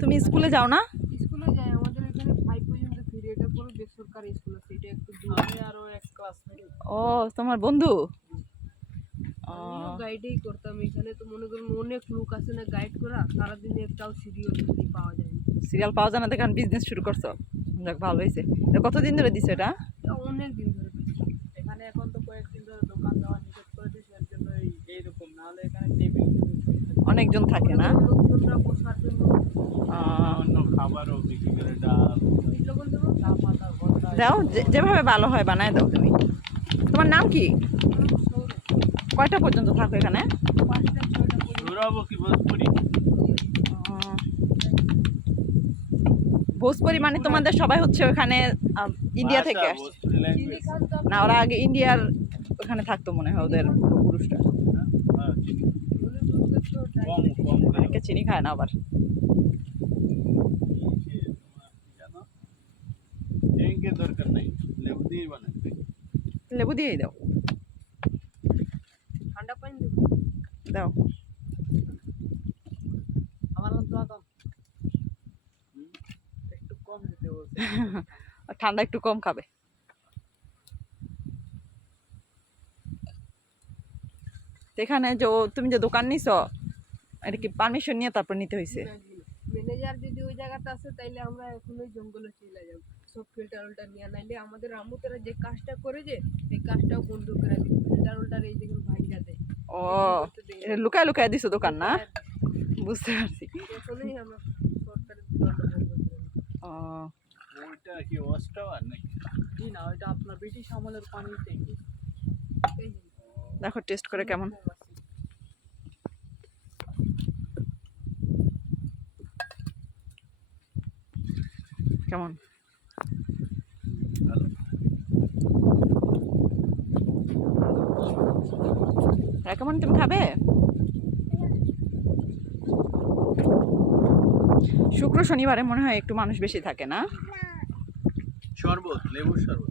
তুমি স্কুলে যাও না? স্কুলে যাই, আমাদের এখানে 5 পর্যন্ত ফ্রি। এটা পুরো বেসরকারি স্কুল আছে, এটা একটু দূরে। আরো এক ক্লাসমেট। ও তোমার বন্ধু? আমিও গাইডই করতাম এখানে। তো মনে করুন অনেক লোক আছে না গাইড করা, সারাদিনে একটাও সিরিয়াল পাওয়া যায় না। সিরিয়াল পাওয়া যায় না দেখে বিজনেস শুরু করছো? যাক, ভালো হয়েছে। এটা কতদিন ধরে দিছো এটা? অনেক দিন ধরে এখানে। এখন তো কয়েকদিন ধরে দোকান দেওয়া নিষেধ করে দিয়েছে, এর জন্য এইরকম। নাহলে এখানে টেবিল অনেকজন থাকে না? লোকজনরা বসার জন্য অন্য খাবারও বিক্রি করে, ডাল চা পাতা ভর্তা দাও, যেভাবে ভালো হয় বানায় দাও তুমি। তোমার নাম কি? কয়টা পর্যন্ত থাকো এখানে? 5টা 6টা পর্যন্ত। কি ভোজপুরি? ভোজপুরি মানে তোমাদের সবাই হচ্ছে ওখানে ইন্ডিয়া থেকে আসছে? চিনি খান তো না, ওরা আগে ইন্ডিয়ার ওখানে থাকতো মনে হয়, ওদের পুরুষরা। অনেকে চিনি খায় না আবার। দরকার নাই, লেবু দিয়ে বানাবে। লেবু দিয়েই দাও। ঠান্ডা পানি দেব দাও। আমার মতো আদম একটু কম দিতে বলছে। ঠান্ডা একটু কম খাবে। এখানে যে তুমি যে দোকান নিছো, এটা কি পারমিশন নিয়ে তারপর নিতে হয়েছে? ম্যানেজার যদি ওই জায়গাতে আছে তাইলে আমরা এখন ওই জঙ্গলে চলে যাব। সব ফিল্টার উল্টার নিয়ে, নাইলে আমাদের আমুতেরা যে কাজটা করে যে এই কাজটাও বন্ধ করে দিবে। ফিল্টার উল্টার এই দেখুন ভাঙা দেয়। ও, এটা লুকায় লুকায় দিছো দোকান না? বুঝতে পারছি। এখনই আমরা সরকারের দোকানটা বন্ধ করে দিই। ও, ওইটা কি ওয়াস্টাওয়ার নাকি? জি না, ওইটা আপনার ব্রিটিশ আমলের পানির ট্যাঙ্কি। দেখো টেস্ট করে কেমন। কেমন? কেমন, তুমি খাবে? শুক্র শনিবারে মনে হয় একটু মানুষ বেশি থাকে না? শরবত, লেবুর শরবত।